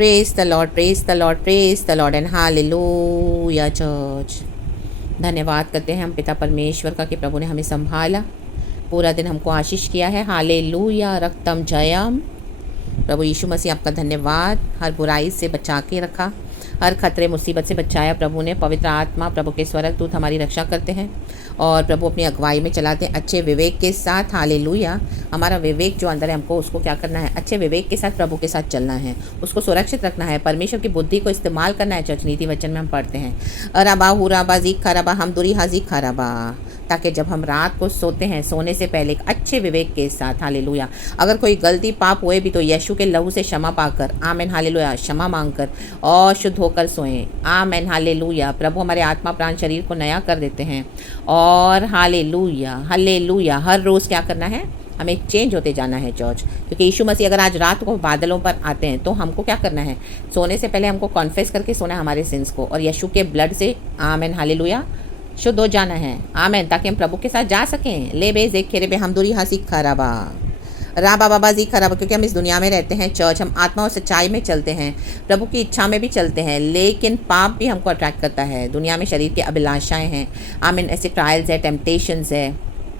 Praise the Lord, praise the Lord, praise the Lord and hallelujah church. धन्यवाद करते हैं हम पिता परमेश्वर का कि प्रभु ने हमें संभाला, पूरा दिन हमको आशीष किया है। हालेलुया, रक्तम जयम। प्रभु यीशु मसीह आपका धन्यवाद, हर बुराई से बचा के रखा, हर खतरे मुसीबत से बचाया प्रभु ने। पवित्र आत्मा प्रभु के स्वर्ग दूत हमारी रक्षा करते हैं और प्रभु अपनी अगुवाई में चलाते हैं अच्छे विवेक के साथ। हालेलुया, हमारा विवेक जो अंदर है हमको उसको क्या करना है, अच्छे विवेक के साथ प्रभु के साथ चलना है, उसको सुरक्षित रखना है, परमेश्वर की बुद्धि को इस्तेमाल करना है। चर्च नीति वचन में हम पढ़ते हैं अराबा हुराबा जीक खराबा हम दुरी हाजी खराबा, ताकि जब हम रात को सोते हैं सोने से पहले एक अच्छे विवेक के साथ, हालेलुया, अगर कोई गलती पाप हुए भी तो यीशु के लहू से क्षमा पाकर, आमेन हालेलुया, क्षमा मांगकर और शुद्ध होकर सोएं। Amen hallelujah. प्रभु हमारे आत्मा प्राण शरीर को नया कर देते हैं और हालेलुया हालेलुया, हर रोज़ क्या करना है, हमें चेंज होते जाना है चर्च। क्योंकि यीशु मसीह अगर आज रात को बादलों पर आते हैं तो हमको क्या करना है, सोने से पहले हमको कॉन्फेस करके सोना है हमारे सिंस को और यीशु के ब्लड से, आमेन हालेलुया, शुद्ध हो जाना है। आमेन, ताकि हम प्रभु के साथ जा सकें। ले बे जे खेरे बे हम दूरी हंसी खराबा राबा बाबा जी खराबा, क्योंकि हम इस दुनिया में रहते हैं चर्च, हम आत्मा और सच्चाई में चलते हैं, प्रभु की इच्छा में भी चलते हैं, लेकिन पाप भी हमको अट्रैक्ट करता है। दुनिया में शरीर की अभिलाषाएं हैं, आमीन, ऐसे ट्रायल्स है, टेम्पटेशंस है,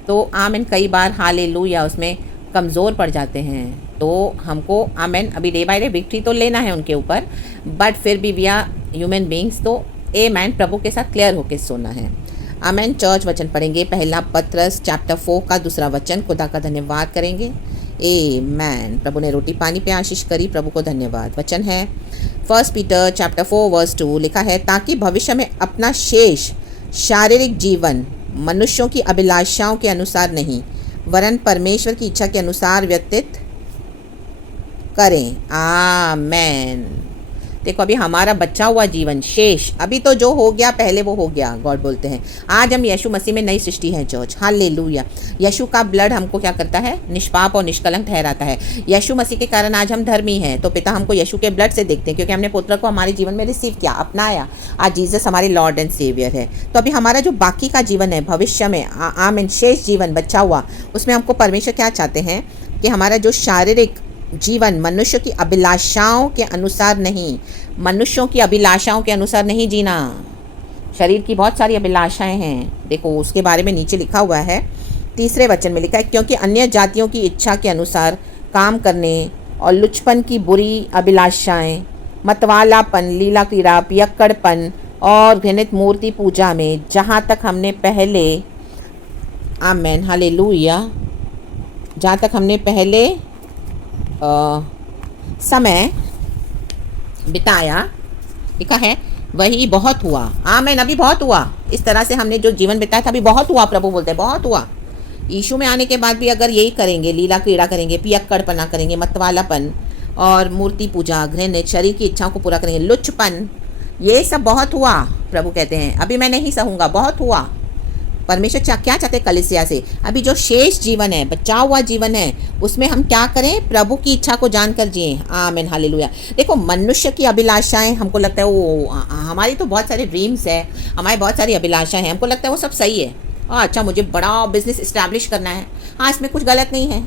तो आमीन कई बार हालेलुया उसमें कमज़ोर पड़ जाते हैं। तो हमको आमीन अभी डे बाय डे विक्ट्री तो लेना है उनके ऊपर, बट फिर भी वी आर ह्यूमन बींग्स, तो मैन प्रभु के साथ क्लियर होकर सोना है। आमेन। चर्च वचन पढ़ेंगे, पहला पत्रस चैप्टर 4 का दूसरा वचन। खुदा का धन्यवाद करेंगे। मैन, प्रभु ने रोटी पानी पे आशीष करी, प्रभु को धन्यवाद। वचन है 1 पीटर चैप्टर 4 वर्स 2, लिखा है, ताकि भविष्य में अपना शेष शारीरिक जीवन मनुष्यों की अभिलाषाओं के अनुसार नहीं वरन परमेश्वर की इच्छा के अनुसार व्यतीत करें। आमेन। देखो, अभी हमारा बचा हुआ जीवन शेष, अभी तो जो हो गया पहले वो हो गया, गॉड बोलते हैं। आज हम यीशु मसीह में नई सृष्टि है चर्च, हालेलुया। यीशु का ब्लड हमको क्या करता है, निष्पाप और निष्कलंक ठहराता है। यीशु मसीह के कारण आज हम धर्मी हैं, तो पिता हमको यीशु के ब्लड से देखते हैं, क्योंकि हमने पुत्र को हमारे जीवन में रिसीव किया, अपनाया। आज जीसस हमारे लॉर्ड एंड सेवियर है। तो अभी हमारा जो बाकी का जीवन है भविष्य में, आमीन, शेष जीवन बचा हुआ, उसमें हमको परमेश्वर क्या चाहते हैं कि हमारा जो शारीरिक जीवन मनुष्य की अभिलाषाओं के अनुसार नहीं, मनुष्यों की अभिलाषाओं के अनुसार नहीं जीना। शरीर की बहुत सारी अभिलाषाएं हैं, देखो उसके बारे में नीचे लिखा हुआ है, तीसरे वचन में लिखा है, क्योंकि अन्य जातियों की इच्छा के अनुसार काम करने और लुचपन की बुरी अभिलाषाएं, मतवालापन, लीला क्रीड़ा, पियक्कड़पन और घृणित मूर्ति पूजा में, जहाँ तक हमने पहले, आमेन हालेलुया, जहाँ तक हमने पहले समय बिताया, लिखा है, वही बहुत हुआ। आमेन, अभी बहुत हुआ। इस तरह से हमने जो जीवन बिताया था अभी बहुत हुआ, प्रभु बोलते हैं बहुत हुआ। यीशु में आने के बाद भी अगर यही करेंगे, लीला क्रीड़ा करेंगे, पियक्कड़पना करेंगे, मतवालापन और मूर्ति पूजा, घृणित, शरीर की इच्छाओं को पूरा करेंगे, लुचपन, ये सब बहुत हुआ। प्रभु कहते हैं अभी मैं नहीं सहूँगा, बहुत हुआ। परमेश्वर क्या चाहते हैं कलीसिया से, अभी जो शेष जीवन है, बचा हुआ जीवन है, उसमें हम क्या करें, प्रभु की इच्छा को जानकर जिए। आमीन हालेलुया। देखो, मनुष्य की अभिलाषाएं, हमको लगता है वो, हमारी तो बहुत सारे ड्रीम्स है, हमारी बहुत सारी अभिलाषाएं हैं, हमको लगता है वो सब सही है। अच्छा, मुझे बड़ा बिजनेस इस्टेब्लिश करना है, हाँ इसमें कुछ गलत नहीं है।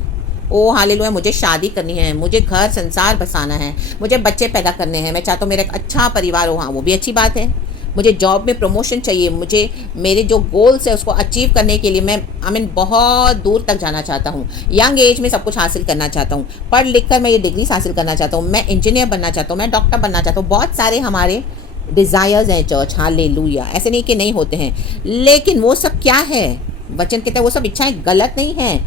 ओ हालेलुया, मुझे शादी करनी है, मुझे घर संसार बसाना है, मुझे बच्चे पैदा करने हैं, मैं चाहता हूँ मेरा एक अच्छा परिवार हो, हाँ वो भी अच्छी बात है। मुझे जॉब में प्रमोशन चाहिए, मुझे मेरे जो गोल्स है उसको अचीव करने के लिए मैं आमीन बहुत दूर तक जाना चाहता हूँ, यंग एज में सब कुछ हासिल करना चाहता हूँ, पढ़ लिख कर मैं ये डिग्रीज हासिल करना चाहता हूँ, मैं इंजीनियर बनना चाहता हूँ, मैं डॉक्टर बनना चाहता हूँ। बहुत सारे हमारे डिज़ायर्स हैं चर्च, हालेलुया। ऐसे नहीं कि नहीं होते हैं, लेकिन वो सब क्या है, वचन कहता है वो सब इच्छाएं गलत नहीं हैं,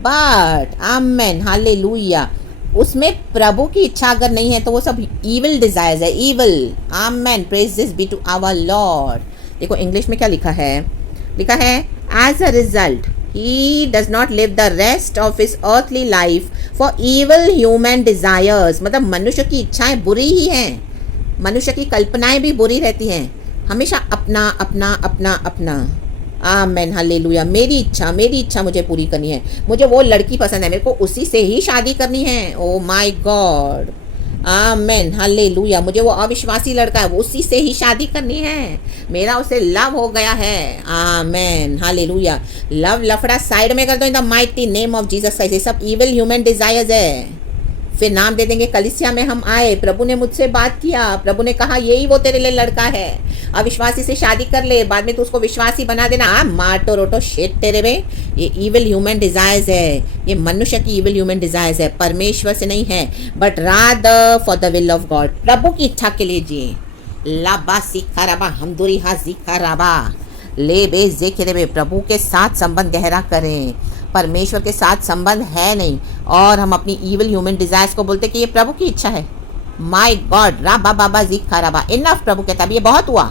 बट आमेन हालेलुया, उसमें प्रभु की इच्छा अगर नहीं है तो वो सब ईविल डिजायर्स है, evil. Amen, praise this be to our lord. देखो इंग्लिश में क्या लिखा है, लिखा है, as a result he does not live the rest of his earthly life for evil human desires. मतलब मनुष्य की इच्छाएं बुरी ही हैं, मनुष्य की कल्पनाएं भी बुरी रहती हैं, हमेशा अपना अपना अपना अपना। Amen hallelujah. मेरी इच्छा मुझे पूरी करनी है, मुझे वो लड़की पसंद है, मेरे को उसी से ही शादी करनी है। ओ माय गॉड, आमेन हालेलुया। मुझे वो अविश्वासी लड़का है, वो उसी से ही शादी करनी है, मेरा उसे लव हो गया है। Amen hallelujah. लव लफड़ा साइड में कर दो इन the mighty name of Jesus Christ. ये सब इविल ह्यूमन डिजायर्स है, फिर नाम दे देंगे कलीसिया में हम आए, प्रभु ने मुझसे बात किया, प्रभु ने कहा यही वो तेरे लिए लड़का है, अविश्वासी से शादी कर ले, बाद में तू उसको विश्वासी बना देना। माटो रोटो शेट तेरे में। ये इविल ह्यूमन डिजायर्स है, ये मनुष्य की इविल ह्यूमन डिजायर्स है, परमेश्वर से नहीं है, but rather for the will of God, प्रभु की इच्छा के लिए जिए। लाबा सिखाराबा हमदुरी हा सिखाराबा ले बे जेखे, प्रभु के साथ संबंध गहरा करें, परमेश्वर के साथ संबंध है नहीं, और हम अपनी इविल ह्यूमन डिजायर्स को बोलते कि ये प्रभु की इच्छा है। माय गॉड, राबा बाबा जिखा राबा, इनफ, प्रभु कहता है ये बहुत हुआ।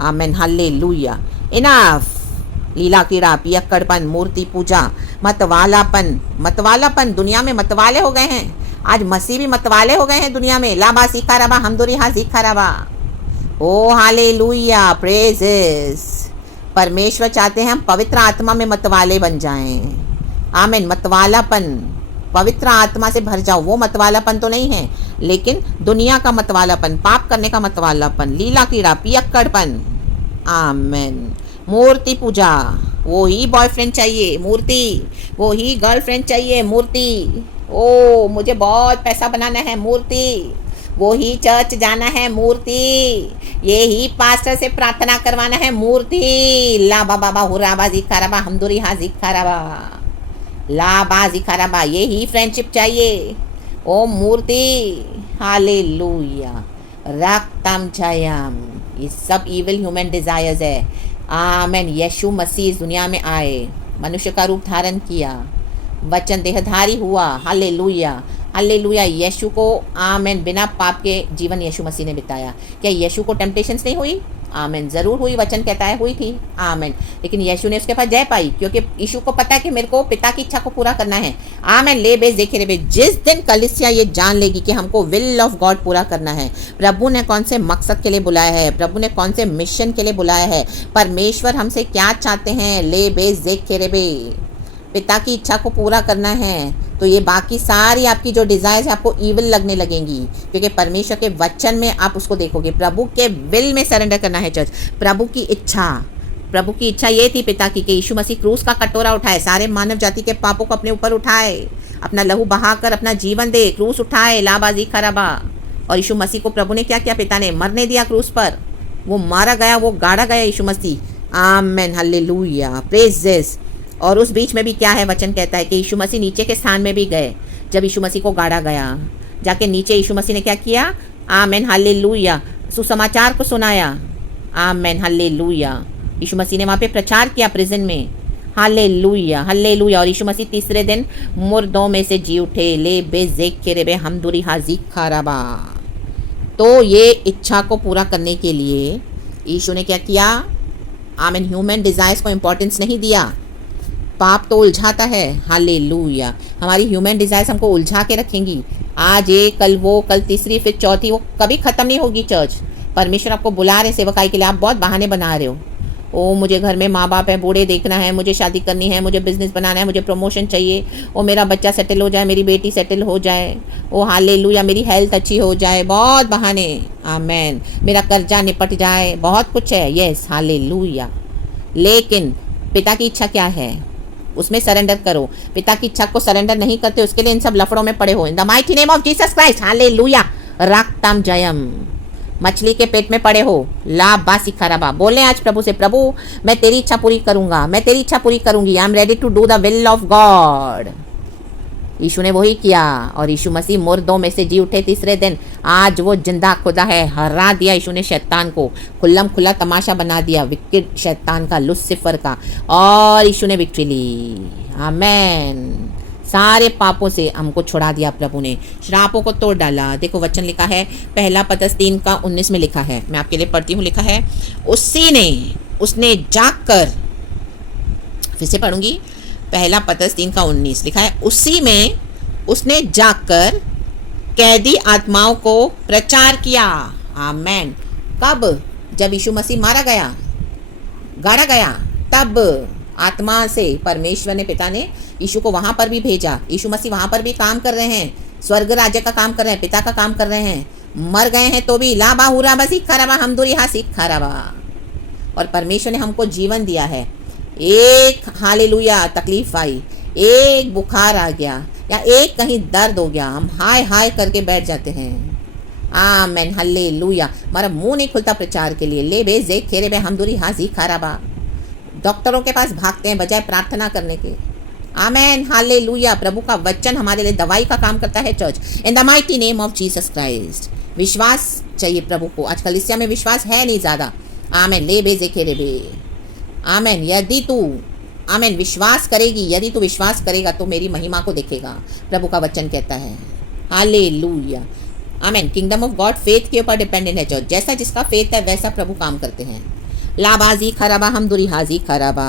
आमेन, हालेलुया, इनफ। लीला कीड़ा, पियक्कड़पन, मूर्ति पूजा, मतवालापन, दुनिया में मतवाले हो गए हैं। आज मसीह भी मतवाले हो गए हैं दुनिया में। लाबा सीखा राबा हमदुरी हा सीखा राबा। ओ हालेलुया, प्रेजेस। परमेश्वर चाहते हैं हम पवित्र आत्मा में मतवाले बन जाएं। आमीन। मतवालापन, पवित्र आत्मा से भर जाओ, वो मतवालापन तो नहीं है, लेकिन दुनिया का मतवालापन, पाप करने का मतवालापन, लीला कीड़ा, पियक्कड़पन। आमीन। मूर्ति पूजा, वो ही बॉयफ्रेंड चाहिए मूर्ति, वो ही गर्लफ्रेंड चाहिए मूर्ति। ओ मुझे बहुत पैसा बनाना है मूर्ति, वो ही चर्च जाना है मूर्ति, ये ही पास्टर से प्रार्थना करवाना है मूर्ति। ला बाबा हुराबा जिखाराबा हमदुरी हा जिखाराबा, ला बा जिखाराबा, ये ही फ्रेंडशिप चाहिए। ओ मूर्ति, हालेलुया, रक्तम जयम। ये सब इविल ह्यूमन डिजायर्स है। आमेन। यीशु मसीह इस दुनिया में आए, मनुष्य का रूप धारण किया, वचन देहधारी हुआ। Hallelujah, hallelujah. यीशु को, आमेन, बिना पाप के जीवन यीशु मसीह ने बिताया। क्या यीशु को टेम्पटेशंस नहीं हुई? आमेन, ज़रूर हुई, वचन कहता है हुई थी। आमेन। लेकिन यीशु ने उसके पास जय पाई, क्योंकि यीशु को पता है कि मेरे को पिता की इच्छा को पूरा करना है। आमेन। ले बेस देखे रे बे, जिस दिन कलीसिया ये जान लेगी कि हमको विल ऑफ गॉड पूरा करना है, प्रभु ने कौन से मकसद के लिए बुलाया है, प्रभु ने कौन से मिशन के लिए बुलाया है, परमेश्वर हमसे क्या चाहते हैं, ले बेस देखे रे बे, पिता की इच्छा को पूरा करना है, तो ये बाकी सारी आपकी जो डिज़ायर्स है आपको ईविल लगने लगेंगी, क्योंकि परमेश्वर के वचन में आप उसको देखोगे। प्रभु के विल में सरेंडर करना है चर्च। प्रभु की इच्छा ये थी पिता की कि यीशु मसीह क्रूस का कटोरा उठाए, सारे मानव जाति के पापों को अपने ऊपर उठाए, अपना लहू बहाकर अपना जीवन दे, क्रूस उठाए, लाबाजी खराबा। और यीशु मसीह को प्रभु ने क्या किया? पिता ने मरने दिया क्रूस पर, वो मारा गया, वो गाड़ा गया यीशु मसीह। आमेन, हालेलुया, प्रेज दिस। और उस बीच में भी क्या है, वचन कहता है कि यीशु मसीह नीचे के स्थान में भी गए। जब यीशु मसीह को गाड़ा गया, जाके नीचे यीशु मसीह ने क्या किया? आमेन, हालेलुया, सुसमाचार को सुनाया। आमेन, हालेलुया। यीशु मसीह ने वहाँ पे प्रचार किया प्रिजन में। Hallelujah, hallelujah. और यीशु मसीह तीसरे दिन मुर्दों में से जी उठे। ले बेजेक के रे बे हमदुरी हाजिक खाराबा। तो ये इच्छा को पूरा करने के लिए यीशु ने क्या किया? आमेन, ह्यूमन डिज़ायर्स को इम्पोर्टेंस नहीं दिया। पाप तो उलझाता है। हालेलुया। हमारी ह्यूमन डिज़ायर्स हमको उलझा के रखेंगी। आज ये, कल वो, कल तीसरी, फिर चौथी, वो कभी ख़त्म नहीं होगी। चर्च, परमेश्वर आपको बुला रहे सेवकाई के लिए, आप बहुत बहाने बना रहे हो। ओ मुझे घर में माँ बाप है, बूढ़े देखना है, मुझे शादी करनी है, मुझे बिजनेस बनाना है, मुझे प्रमोशन चाहिए, ओ मेरा बच्चा सेटल हो जाए, मेरी बेटी सेटल हो जाए, ओ हालेलुया, मेरी हेल्थ अच्छी हो जाए, बहुत बहाने। आमेन। मेरा कर्जा निपट जाए, बहुत कुछ है। Yes, hallelujah. लेकिन पिता की इच्छा क्या है, उसमें सरेंडर करो। पिता की इच्छा को सरेंडर नहीं करते, उसके लिए इन सब लफड़ों में पड़े हो। In the mighty name of Jesus Christ, hallelujah, रक्तम जयम। मछली के पेट में पड़े हो, ला बासी खराबा। बोले आज प्रभु से, प्रभु मैं तेरी इच्छा पूरी करूंगा, मैं तेरी इच्छा पूरी करूंगी। I am ready to do the will of God. Yeshu ने वही किया, और यीशु मसीह मुर्दों में से जी उठे तीसरे दिन। आज वो जिंदा खुदा है। हरा दिया यीशु ने शैतान को, खुल्लम खुल्ला तमाशा बना दिया विकेट शैतान का, लुसिफर का, और यीशु ने विक्ट्री ली। आमेन। सारे पापों से हमको छुड़ा दिया प्रभु ने, श्रापों को तोड़ डाला। देखो वचन लिखा है, पहला पतरस 3:19 में लिखा है, मैं आपके लिए पढ़ती हूँ। लिखा है, उसने जाकर, फिर से पढ़ूंगी, पहला पतरस 3:19 लिखा है, उसी में उसने जाकर कैदी आत्माओं को प्रचार किया। आमेन। कब? जब यीशु मसीह मारा गया, गाड़ा गया, तब आत्मा से परमेश्वर ने, पिता ने यीशु को वहाँ पर भी भेजा। यीशु मसीह वहाँ पर भी काम कर रहे हैं, स्वर्ग राज्य का काम कर रहे हैं, पिता का काम कर रहे हैं। मर गए हैं तो भी, ला बा हुरा बा सीख खराबा हमदुरी हा सीख खराबा। और परमेश्वर ने हमको जीवन दिया है। एक हालेलुया तकलीफ आई, एक बुखार आ गया, या एक कहीं दर्द हो गया, हम हाय हाय करके बैठ जाते हैं। Amen hallelujah. हमारा मुंह नहीं खुलता प्रचार के लिए। ले बे जे खेरे बे हमदुरी हाजी खराबा। डॉक्टरों के पास भागते हैं बजाय प्रार्थना करने के। Amen hallelujah. प्रभु का वचन हमारे लिए दवाई का काम करता है church, in the mighty name of Jesus Christ. विश्वास चाहिए प्रभु को। आज कलीसिया में विश्वास है नहीं ज़्यादा। आमेन ले बे जे खेरे बे। आमेन यदि तू आमेन विश्वास करेगी, यदि तू विश्वास करेगा तो मेरी महिमा को देखेगा, प्रभु का वचन कहता है। Hallelujah. Amen. Kingdom of God faith के ऊपर डिपेंडेंट है चर्च। जैसा जिसका फेथ है वैसा प्रभु काम करते हैं। लाबाजी खराबा हम दुरी हाजी खराबा।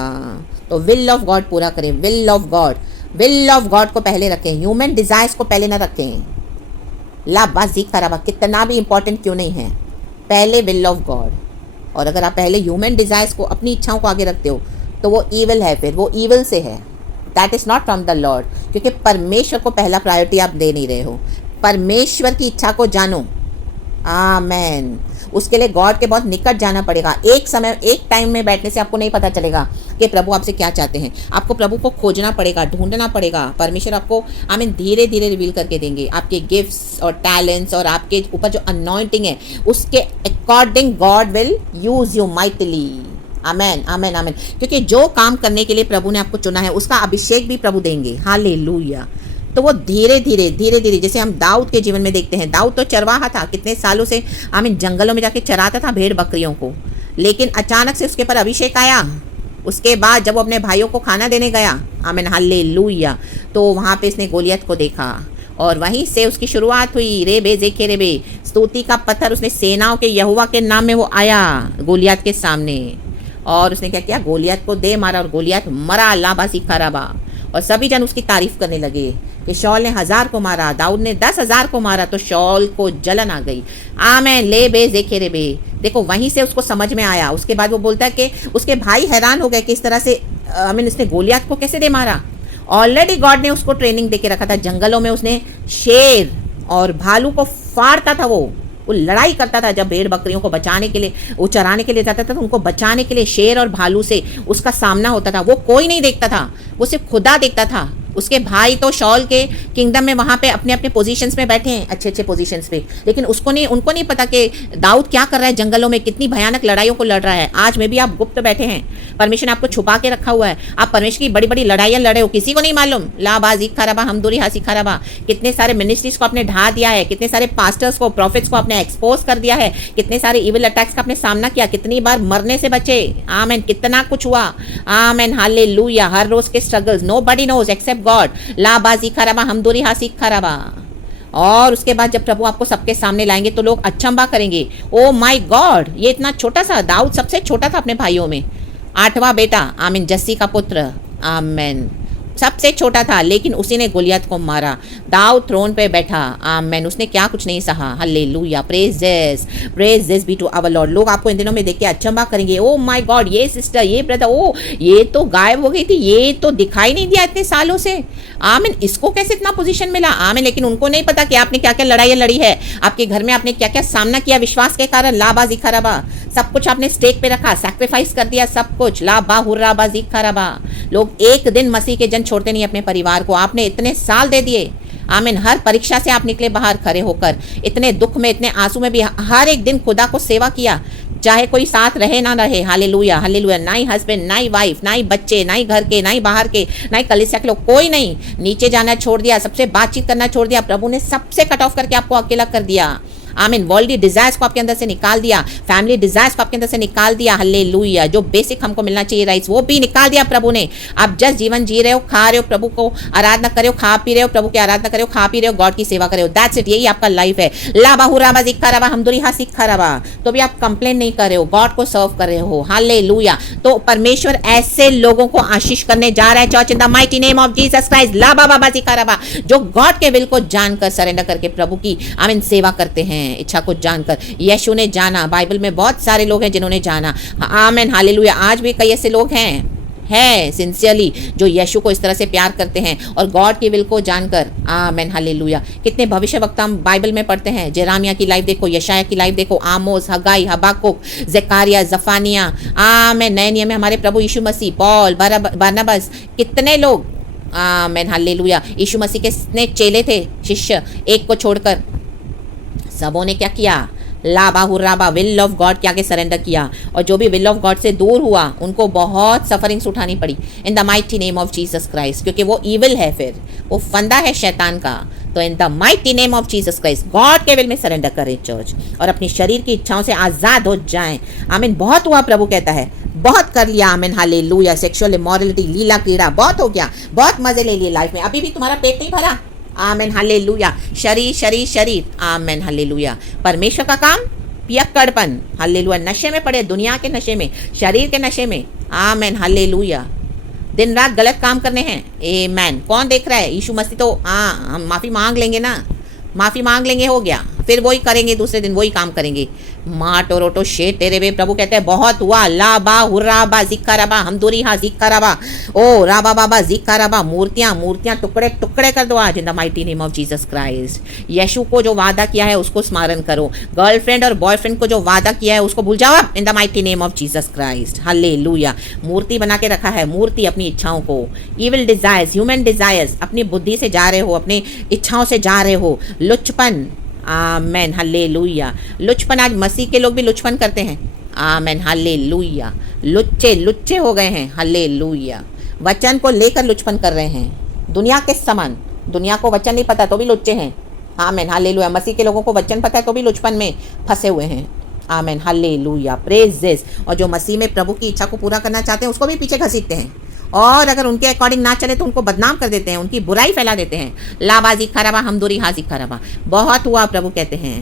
तो विल ऑफ गॉड पूरा करें। विल ऑफ गॉड को पहले रखें, ह्यूमन डिजायर्स को पहले ना रखें। लाबाजी खराबा कितना भी इंपॉर्टेंट क्यों नहीं है, पहले विल ऑफ गॉड। और अगर आप पहले ह्यूमन डिजायर्स को, अपनी इच्छाओं को आगे रखते हो तो वो ईविल है, फिर वो ईविल से है। That is not from the Lord, क्योंकि परमेश्वर को पहला प्रायोरिटी आप दे नहीं रहे हो। परमेश्वर की इच्छा को जानो। आमेन। उसके लिए गॉड के बहुत निकट जाना पड़ेगा। एक टाइम में बैठने से आपको नहीं पता चलेगा कि प्रभु आपसे क्या चाहते हैं। आपको प्रभु को खोजना पड़ेगा, ढूंढना पड़ेगा। परमेश्वर आपको आमीन धीरे धीरे रिवील करके देंगे। आपके गिफ्ट्स और टैलेंट्स और आपके ऊपर जो अनॉइंटिंग है उसके according God will use you mightily. Amen amen amen. क्योंकि जो काम करने के लिए प्रभु ने आपको चुना है उसका अभिषेक भी प्रभु देंगे। हालेलुया। तो वो धीरे धीरे जैसे हम दाऊद के जीवन में देखते हैं। दाऊद तो चरवाहा था, कितने सालों से आमीन जंगलों में जाके चराता था भेड़ बकरियों को, लेकिन अचानक से उसके ऊपर अभिषेक आया। उसके बाद जब वो अपने भाइयों को खाना देने गया, आमीन हालेलुया, तो वहाँ पे इसने गोलियत को देखा और वहीं से उसकी शुरुआत हुई। रे बे जेखे रे बे, स्तुति का पत्थर उसने सेनाओं के यहोवा के नाम में वो आया गोलियत के सामने और उसने क्या किया, गोलियत को दे मारा और गोलियत मरा। लाबासी खराबा। और सभी जन उसकी तारीफ करने लगे कि शौल ने 1000 को मारा, दाऊद ने 10,000 को मारा, तो शौल को जलन आ गई। आमेन ले बे देखे रे बे। देखो वहीं से उसको समझ में आया। उसके बाद वो बोलता है कि उसके भाई हैरान हो गए कि इस तरह से आमीन इसने गोलियत को कैसे दे मारा। ऑलरेडी गॉड ने उसको ट्रेनिंग दे के रखा था। जंगलों में उसने शेर और भालू को फाड़ता था। वो लड़ाई करता था। जब भेड़ बकरियों को बचाने के लिए, वो चराने के लिए जाता था तो उनको बचाने के लिए शेर और भालू से उसका सामना होता था। वो कोई नहीं देखता था, वो सिर्फ खुदा देखता था। उसके भाई तो शौल के किंगडम में वहाँ पे अपने अपने पोजीशंस में बैठे हैं, अच्छे अच्छे पोजीशंस पे, लेकिन उनको नहीं पता कि दाऊद क्या कर रहा है जंगलों में, कितनी भयानक लड़ाइयों को लड़ रहा है। आज में भी आप गुप्त बैठे हैं, परमेश्वर ने आपको छुपा के रखा हुआ है। आप परमेश्वर की बड़ी बड़ी लड़ाइयाँ लड़े हो, किसी को नहीं मालूम। लाबाजी खराबा हमदुरी हासी खराबा। कितने सारे मिनिस्ट्रीज को आपने ढा दिया है, कितने सारे पास्टर्स को, प्रॉफिट्स को आपने एक्सपोज कर दिया है, कितने सारे इविल अटैक्स का आपने सामना किया, कितनी बार मरने से बचे। आमेन। कितना कुछ हुआ। Amen hallelujah. हर रोज के struggles nobody knows except God. लाबाजी खराबा हमदुरी हासी खराबा। और उसके बाद जब प्रभु आपको सबके सामने लाएंगे तो लोग अचंभा करेंगे, ओ माय गॉड, ये इतना छोटा सा। दाऊद सबसे छोटा था अपने भाइयों में, 8वां बेटा, आमीन, जस्सी का पुत्र, आमीन, सबसे छोटा था, लेकिन उसी ने गोलियत को मारा। दाऊद थ्रोन पे बैठा, आमीन, उसने क्या कुछ नहीं सहा। Hallelujah. Praise this be to our Lord. लोग आपको इन दिनों में देख के अचंभा करेंगे, ओ माय गॉड, ये सिस्टर, ये ब्रदर, ओ ये तो गायब हो गई थी, ये तो दिखाई नहीं दिया इतने सालों से। आमीन, इसको कैसे इतना पोजीशन मिला। आमीन। लेकिन उनको नहीं पता कि आपने क्या क्या लड़ाइयाँ लड़ी है, आपके घर में आपने क्या क्या सामना किया विश्वास के कारण। लाबाजी खराबा। सब कुछ आपने स्टेक पे रखा, सैक्रिफाइस कर दिया सब कुछ। लाबा हुर्राबाजी खराबा। लोग एक दिन मसीह के जन छोड़ते नहीं अपने परिवार को। आपने इतने साल दे दिए। आमीन। हर परीक्षा से आप निकले बाहर खड़े होकर, इतने दुख में, इतने आंसू में भी हर एक दिन खुदा को सेवा किया, चाहे कोई साथ रहे ना रहे। Hallelujah hallelujah. ना ही हस्बैंड, ना ही वाइफ, ना ही बच्चे, ना ही घर के, ना ही बाहर के, ना ही कलीसिया के लोग, कोई नहीं। नीचे जाना छोड़ दिया, सबसे बातचीत करना छोड़ दिया। प्रभु ने सबसे कट ऑफ करके आपको अकेला कर दिया। आमीन। वर्ल्डली डिजायर्स को आपके अंदर से निकाल दिया, फैमिली डिजायर्स को आपके अंदर से निकाल दिया। हालेलुया। जो बेसिक हमको मिलना चाहिए, राइट्स, वो भी निकाल दिया प्रभु ने। आप जस्ट जीवन जी रहे हो, खा रहे हो, प्रभु को आराधना करे हो, खा पी रहे हो, प्रभु की आराधना करे हो, खा पी रहे हो, गॉड की सेवा करे हो। That's it. यही आपका लाइफ है। लाबा हुराबा जिक्का रबा हमदुरी हा सिक्खा रबा। तो भी आप कंप्लेन नहीं कर रहे हो, गॉड को सर्व कर रहे हो। हालेलुया। तो परमेश्वर ऐसे लोगों को आशीष करने जा रहा है church, in the mighty name of Jesus Christ. लाबा बाबा जिक्का रबा, जो गॉड के विल को जानकर, सरेंडर करके प्रभु की आमीन सेवा करते हैं, इच्छा को जान यीशु ने जाना। बाइबल में बहुत सारे लोग हैं जिन्होंने जाना। आमीन हालेलुया। आज भी कई ऐसे लोग हैं सिंसियरली जो यीशु को इस तरह से प्यार करते हैं और गॉड की विल को जानकर। आमीन हालेलुया। कितने भविष्यवक्ता हम बाइबल में पढ़ते हैं। जेरामिया की लाइफ देखो, यशाया की लाइफ देखो, आमोस, हगाई, हबाकुक, ज़ेकारिया, जफानिया। आमीन। नए नियम में हमारे प्रभु यीशु मसीह, पॉल, बरनबास, कितने लोग आमेन हालेलुया। यीशु मसीह के जितने चेले थे, शिष्य, एक को छोड़कर सबों ने क्या किया? लाबा हुर्राबा, विल ऑफ गॉड के आगे सरेंडर किया। और जो भी विल ऑफ गॉड से दूर हुआ उनको बहुत सफरिंग्स उठानी पड़ी इन the mighty name of Jesus Christ, क्योंकि वो ईविल है, फिर वो फंदा है शैतान का। तो इन the mighty name of Jesus Christ God के विल में सरेंडर करें चर्च, और अपनी शरीर की इच्छाओं से आज़ाद हो जाएं। आमीन। बहुत हुआ, प्रभु कहता है, बहुत कर लिया। आमीन हालेलुया। सेक्सुअल इमोरलिटी, लीला क्रीड़ा, बहुत हो गया, बहुत मजे ले लिए लाइफ में, अभी भी तुम्हारा पेट नहीं भरा। Amen hallelujah. शरीर शरीर शरीर, आमेन हालेलुया। परमेश्वर का काम पियक्कड़पन, हालेलुया। नशे में पड़े, दुनिया के नशे में, शरीर के नशे में, आमेन हालेलुया। दिन रात गलत काम करने हैं, आमेन। कौन देख रहा है? यीशु मसीह तो हम माफ़ी मांग लेंगे ना, माफ़ी मांग लेंगे, हो गया, फिर वही करेंगे, दूसरे दिन वही काम करेंगे। माटो रोटो शे तेरे वे। प्रभु कहते हैं बहुत हुआ। ला बा हुर्रा बा जिक्का रबा हमदुरी हा जिक्का रबा, ओ राबा बाबा जिक्का रबा। मूर्तियाँ मूर्तियाँ टुकड़े टुकड़े कर दो आज in the mighty name of Jesus Christ. Yeshu को जो वादा किया है उसको स्मरण करो। गर्लफ्रेंड और बॉयफ्रेंड को जो वादा किया है उसको भूल जाओ अब in the mighty name of Jesus Christ. Hallelujah. मूर्ति बना के रखा है, मूर्ति अपनी इच्छाओं को, इविल डिजायर्स, ह्यूमन डिजायर्स, अपनी बुद्धि से जा रहे हो, अपनी इच्छाओं से जा रहे हो, लुचपन। Amen hallelujah. लुचपन, आज मसीह के लोग भी लुचपन करते हैं। Amen hallelujah. लुच्चे लुच्चे हो गए हैं। हालेलुया। वचन को लेकर लुचपन कर रहे हैं दुनिया के समान। दुनिया को वचन नहीं पता तो भी लुच्चे हैं। Amen hallelujah. मसीह के लोगों को वचन पता है तो भी लुचपन में फंसे हुए हैं। Amen hallelujah. Praise this. और जो मसीह में प्रभु की इच्छा को पूरा करना चाहते हैं उसको भी पीछे घसीटते हैं, और अगर उनके अकॉर्डिंग ना चले तो उनको बदनाम कर देते हैं, उनकी बुराई फैला देते हैं। लाबाजी खराबा हमदुरी हाजी खराबा। बहुत हुआ, प्रभु कहते हैं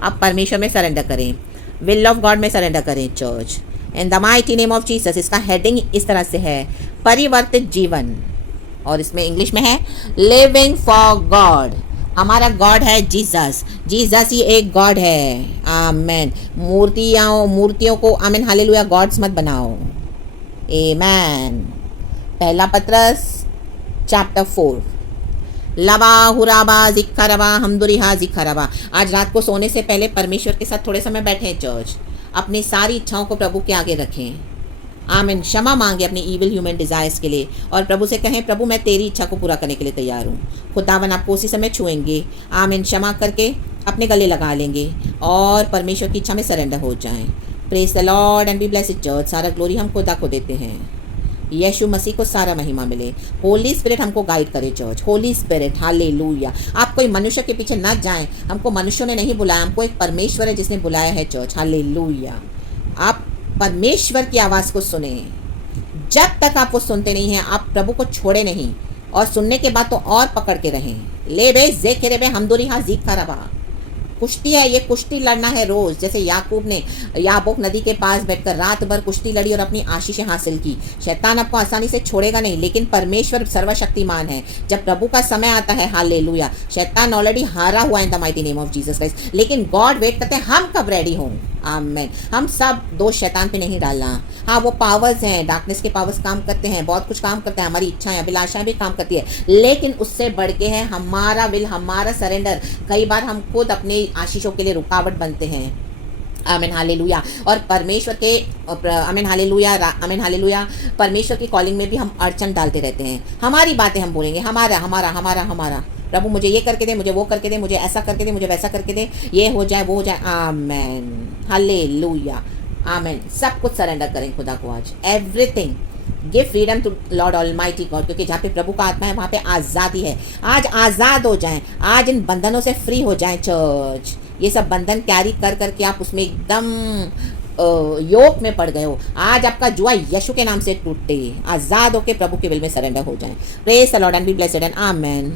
आप परमेश्वर में सरेंडर करें, विल ऑफ गॉड में सरेंडर करें church in the mighty name of Jesus. इसका हेडिंग इस तरह से है, परिवर्तित जीवन, और इसमें इंग्लिश में है लिविंग फॉर गॉड। हमारा गॉड है जीसस, जीसस ही एक गॉड है। आमेन। मूर्तियों को आमेन हालेलुया गॉड्स मत बनाओ। आमेन। पहला पत्रस चैप्टर 4। लबा हुराबा जिक्खरबा हमदुरिहा जिक्खरबा। आज रात को सोने से पहले परमेश्वर के साथ थोड़े समय बैठें चर्च, अपनी सारी इच्छाओं को प्रभु के आगे रखें। आमीन। क्षमा मांगे अपनी ईविल ह्यूमन डिज़ायर्स के लिए, और प्रभु से कहें प्रभु मैं तेरी इच्छा को पूरा करने के लिए तैयार हूँ। खुदावन आपको उसी समय छुएंगे। आमीन। क्षमा करके अपने गले लगा लेंगे और परमेश्वर की इच्छा में सरेंडर हो जाएं। Praise the Lord and be blessed church. सारा ग्लोरी हम खुदा को देते हैं। यीशु मसीह को सारा महिमा मिले। होली स्पिरिट हमको गाइड करे चर्च। Holi spirit hallelujah. आप कोई मनुष्य के पीछे ना जाएं, हमको मनुष्यों ने नहीं बुलाया, हमको एक परमेश्वर है जिसने बुलाया है चर्च। हालेलुया। आप परमेश्वर की आवाज़ को सुने। जब तक आप वो सुनते नहीं हैं आप प्रभु को छोड़े नहीं, और सुनने के बाद तो और पकड़ के रहें। ले बे जे खेरे बे हमदुरी हाँ जीख खराबा। कुश्ती है, ये कुश्ती लड़ना है रोज। जैसे याकूब ने याबोक नदी के पास बैठकर रात भर कुश्ती लड़ी और अपनी आशीषें हासिल की। शैतान आपको आसानी से छोड़ेगा नहीं, लेकिन परमेश्वर सर्वशक्तिमान है। जब प्रभु का समय आता है हालेलुया, शैतान ऑलरेडी हारा हुआ इन the mighty name of Jesus Christ, लेकिन गॉड वेट करते हैं हम कब रेडी हों। आमेन। हम सब दोष शैतान पे नहीं डालना। हाँ, वो पावर्स हैं, डार्कनेस के पावर्स काम करते हैं, बहुत कुछ काम करते हैं, हमारी इच्छाएं अभिलाषाएं भी काम करती है, लेकिन उससे बढ़ के है हमारा विल, हमारा सरेंडर। कई बार हम खुद अपने आशीषों के लिए रुकावट बनते हैं। आमीन हालेलुया। और परमेश्वर के आमीन हालेलुया, आमीन हालेलुया, परमेश्वर की कॉलिंग में भी हम अड़चन डालते रहते हैं। हमारी बातें हम बोलेंगे, हमारा हमारा हमारा हमारा। प्रभु मुझे ये करके दे, मुझे वो करके दे, मुझे ऐसा करके दे, मुझे वैसा करके दे, ये हो जाए वो हो जाए। Amen hallelujah. आमेन। सब कुछ सरेंडर करें खुदा को आज। Everything give freedom to lord almighty God, क्योंकि जहाँ पे प्रभु का आत्मा है वहाँ पे आज़ादी है। आज आज़ाद हो जाएं, आज इन बंधनों से फ्री हो जाएं चर्च। ये सब बंधन कैरी कर करके आप उसमें एकदम योक में पड़ गए हो। आज आपका जुआ यीशु के नाम से टूटे, आज़ाद होके प्रभु के विल में सरेंडर हो जाएं। Praise the Lord and be blessed and amen.